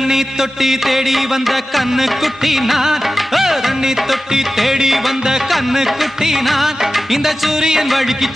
தண்ணி தொட்டி தேடி வந்த கண்ணு குட்டி நான், தண்ணி தொட்டி தேடி வந்த கண்ணு குட்டி நான். இந்த சூரியன் வழுக்கி